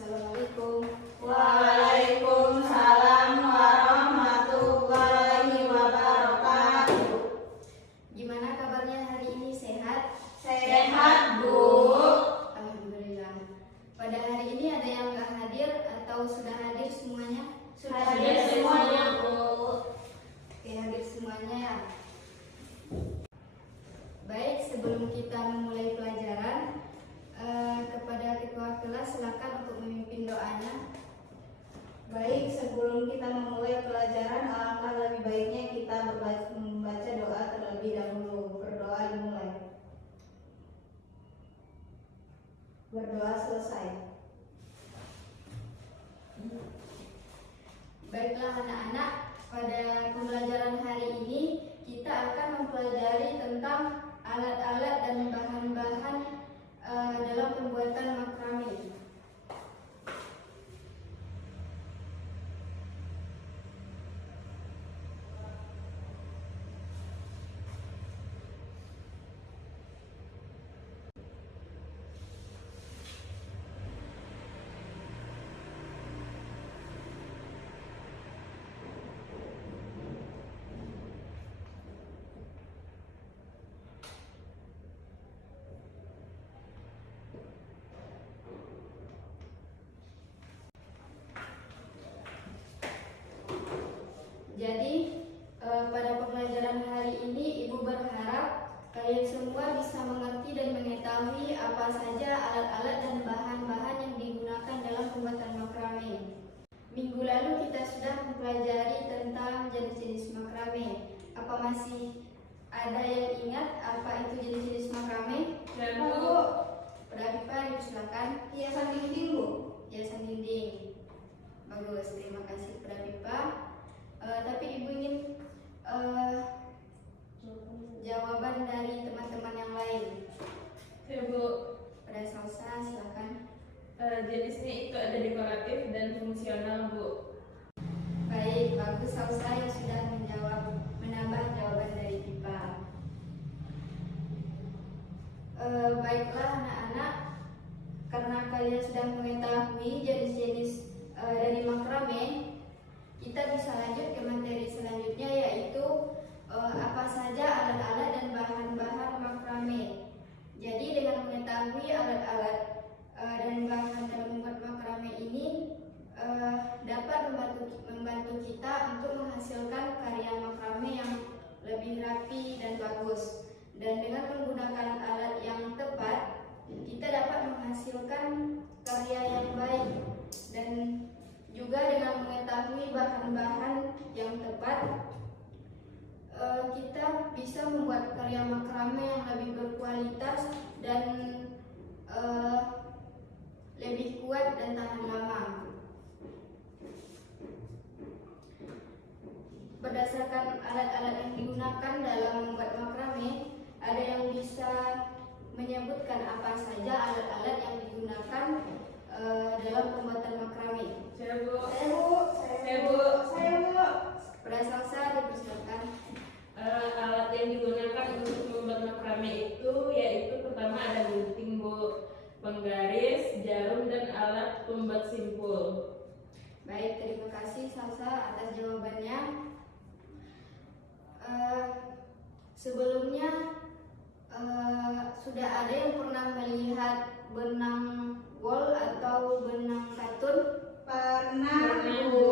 Assalamualaikum. Waalaikumsalam warahmatullahi wabarakatuh. Gimana kabarnya hari ini? Sehat? Sehat, Bu. Alhamdulillah. Pada hari ini ada yang nggak hadir atau sudah hadir semuanya? Sudah Hadir semuanya, Bu. Oke, hadir semuanya ya. Baik, sebelum kita memulai pelajaran, kepada ketua kelas silakan untuk memimpin doanya. Baik, sebelum kita memulai pelajaran, alangkah lebih baiknya kita membaca doa terlebih dahulu. Berdoa dimulai. Berdoa selesai. Baiklah anak-anak, pada pembelajaran hari ini kita akan mempelajari tentang alat-alat dan bahan-bahan dalam pembuatan makrame. Jadi pada pembelajaran hari ini Ibu berharap kalian semua bisa mengerti dan mengetahui apa saja alat-alat dan bahan-bahan yang digunakan dalam pembuatan makrame. Minggu lalu kita sudah mempelajari tentang jenis-jenis makrame. Apa masih ada yang ingat apa itu jenis-jenis makrame? Ya, Bu. Berapa silakan. Hiasan dinding, Bu. Hiasan dinding. Bagus, terima kasih Pra Pipa. Tapi Ibu ingin jawaban dari teman-teman yang lain. Ya, Bu. Pada Salsa silakan. Jenisnya itu ada dekoratif dan fungsional, Bu. Baik, bagus Salsa yang sudah menambah jawaban dari Pipa. Baiklah anak-anak, karena kalian sudah mengetahui jenis-jenis dari makrame, kita bisa lanjut ke materi selanjutnya, yaitu apa saja alat-alat dan bahan-bahan makrame. Jadi dengan mengetahui alat-alat dan bahan dalam membuat makrame ini dapat membantu kita untuk menghasilkan karya makrame yang lebih rapi dan bagus. Dan dengan menggunakan alat yang tepat, kita dapat menghasilkan karya yang baik. Dan juga dengan mengetahui bahan-bahan yang tepat, kita bisa membuat karya makrame yang lebih berkualitas dan lebih kuat dan tahan lama. Berdasarkan alat-alat yang digunakan dalam membuat makrame, ada yang bisa menyebutkan apa saja alat-alat yang digunakan dalam pembuatan makrame. Saya, Bu. Saya, Bu. Saya, Bu. Saya, Bu. Pada Salsa dipersilakan. Alat yang digunakan untuk membuat makrame itu yaitu pertama ada gunting, Bu, penggaris, jarum, dan alat pembuat simpul. Baik, terima kasih Salsa atas jawabannya. Sebelumnya sudah ada yang pernah melihat benang wol atau benang katun? Pernah, Pernah, Bu.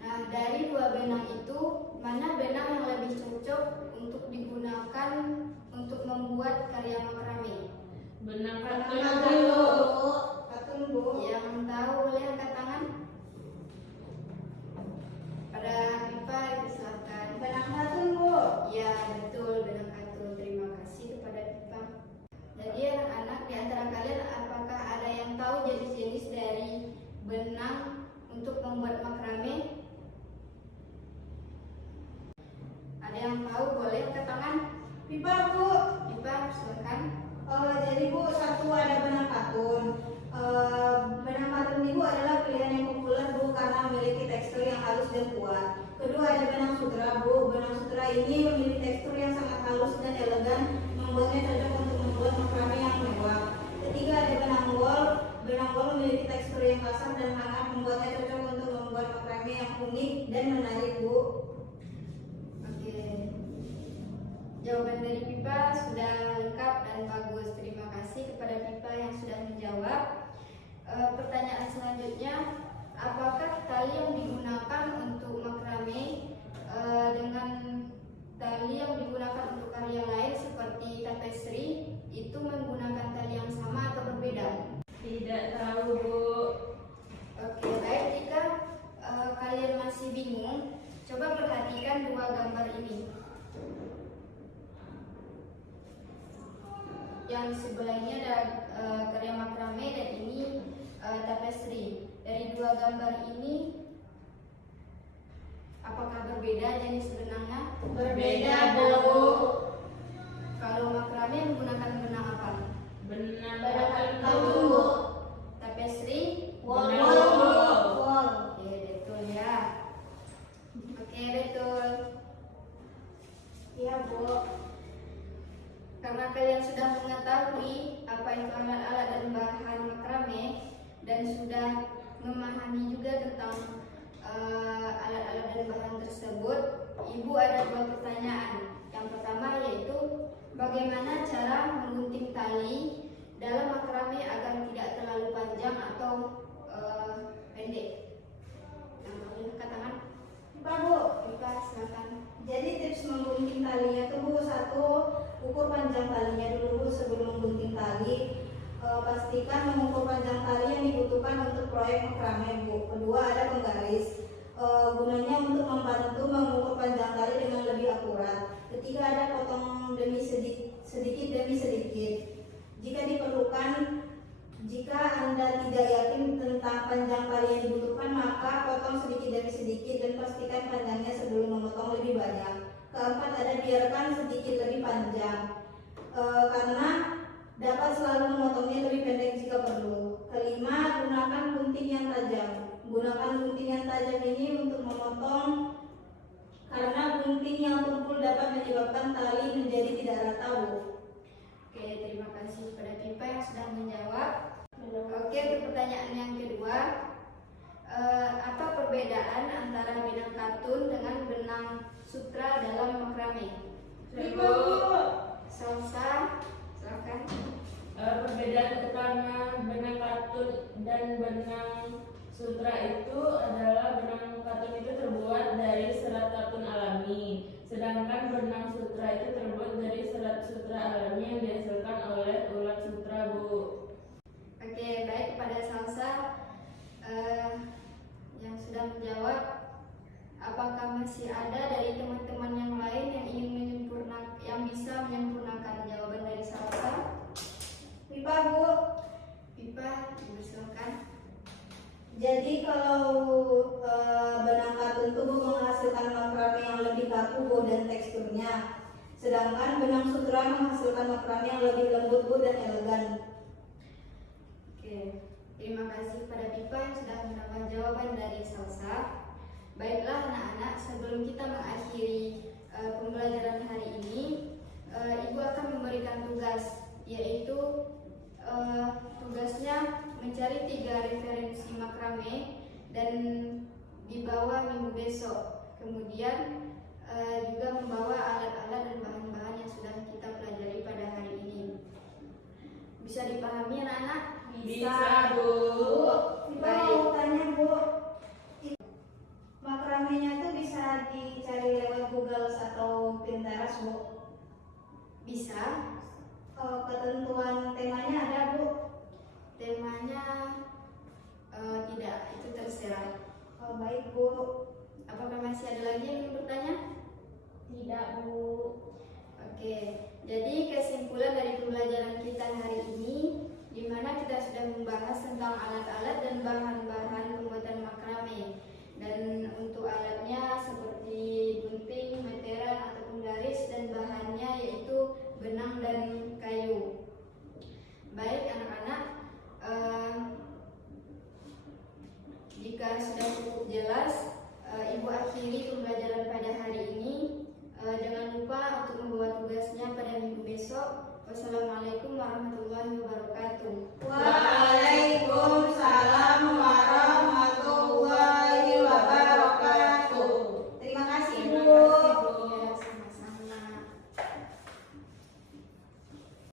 Nah, dari dua benang itu, mana benang yang lebih cocok untuk digunakan untuk membuat karya makrame? Benang katun, Katun, Bu. Bu. Katun, Bu. Yang tahu boleh angkat tangan. Pada Pipa dipersilakan. Benang katun, Bu. Ya, betul, benang katun. Terima kasih kepada Pipa. Jadi anak-anak di antara kalian, apakah ada yang tahu jenis-jenis dari benang untuk membuat makrame? Ada yang tahu boleh angkat tangan. Pipa, Bu. Pipa silakan. Jadi, Bu, satu ada benang katun. Benang katun ini, Bu, adalah pilihan yang populer, Bu, karena memiliki tekstur yang halus dan kuat. Kedua ada benang sutra, Bu. Benang sutra ini memiliki tekstur yang sangat halus dan elegan, membuatnya cocok untuk membuat makrame yang mewah. Ketiga ada benang wol. Benang wol memiliki tekstur yang kasar dan hangat, membuatnya cocok untuk membuat makrame yang unik dan menarik, Bu. Oke. Jawaban dari Pipa sudah lengkap dan bagus. Terima kasih kepada Pipa yang sudah menjawab. Pertanyaan selanjutnya, apakah tali yang digunakan untuk makrame dengan tali yang digunakan untuk karya lain seperti tapestry itu menggunakan tali yang sama atau berbeda? Tidak tahu, Bu. Oke, baik. Jika kalian masih bingung, coba perhatikan dua gambar ini. Yang sebelahnya ada karya makrame dan ini tapestry. Dari dua gambar ini, apakah berbeda jenis benangnya? Berbeda, Bu. Kalau makrame menggunakan benang apa? Benang Kalung, Bu. Tapestry? Wol, Benang wol, wol. wol. Oke, betul ya. Oke, betul. Iya, Bu. Karena kalian sudah mengetahui apa itu alat-alat dan bahan makrame dan sudah memahami juga tentang alat-alat dan bahan tersebut, Ibu ada dua pertanyaan. Yang pertama yaitu bagaimana cara menggunting tali dalam makrame agar tidak terlalu panjang atau pendek. Yang boleh angkat tangan? Pak, Bu. Pipa, silakan. Jadi tips menggunting talinya tuh, Bu, satu, ukur panjang talinya dulu, Bu, sebelum menggunting tali. Pastikan mengukur panjang tali yang dibutuhkan untuk proyek makrame, Bu. Kedua, ada penggaris. Gunanya untuk membantu mengukur panjang tali dengan lebih akurat. Ketiga, ada potong sedikit demi sedikit. Jika diperlukan, jika Anda tidak yakin tentang panjang tali yang dibutuhkan, maka potong sedikit demi sedikit dan pastikan panjangnya sebelum memotong lebih banyak. Keempat, ada biarkan sedikit lebih panjang karena dapat selalu memotongnya lebih pendek jika perlu. Kelima, gunakan gunting yang tajam. Gunakan gunting yang tajam ini untuk memotong karena gunting yang tumpul dapat menyebabkan tali menjadi tidak rata, Bu. Oke, terima kasih kepada Pipa yang sudah menjawab. Oke, untuk pertanyaan yang kedua, apa perbedaan antara benang katun dengan benang sutra dalam makrame? Bu. Salsa, silakan. Perbedaan utama benang katun dan benang sutra itu adalah benang katun itu terbuat dari serat katun alami, sedangkan benang sutra itu terbuat dari serat sutra alami yang dihasilkan oleh ulat sutra, Bu. Oke, baik, kepada Salsa yang sudah menjawab, apakah masih ada dari teman-teman yang lain yang ingin yang bisa menyempurnakan jawaban dari Salsa? Pipa, Bu. Pipa, Ibu silakan. Jadi kalau benang katun itu, Bu, menghasilkan makrame yang lebih kaku, Bu, dan teksturnya. Sedangkan benang sutra menghasilkan makrame yang lebih lembut, Bu, dan elegan. Oke, terima kasih kepada Pipa yang sudah mendapat jawaban dari Salsa. Baiklah anak-anak, sebelum kita mengakhiri pembelajaran hari ini, Ibu akan memberikan tugas, yaitu tugasnya mencari 3 referensi makrame dan dibawa minggu besok. Kemudian juga membawa alat-alat dan bahan-bahan yang sudah kita pelajari pada hari ini. Bisa dipahami anak-anak? Bisa, Bu. Pipa mau tanya, Bu, makramenya itu bisa dicari lewat Google atau Pinterest, Bu? Bisa. Ketentuan temanya ada, Bu? Temanya tidak, itu terserah. Baik, Bu. Apakah masih ada lagi yang ingin bertanya? Tidak, Bu. Oke, jadi kesimpulan dari pembelajaran kita hari ini, di mana kita sudah membahas tentang alat-alat dan bahan-bahan pembuatan makrame. Dan untuk alatnya seperti gunting, meteran ataupun garis, dan bahannya yaitu benang dan kayu. Baik anak-anak, jika sudah cukup jelas, Ibu akhiri pembelajaran pada hari ini. Jangan lupa untuk membawa tugasnya pada minggu besok. Wassalamualaikum warahmatullahi wabarakatuh.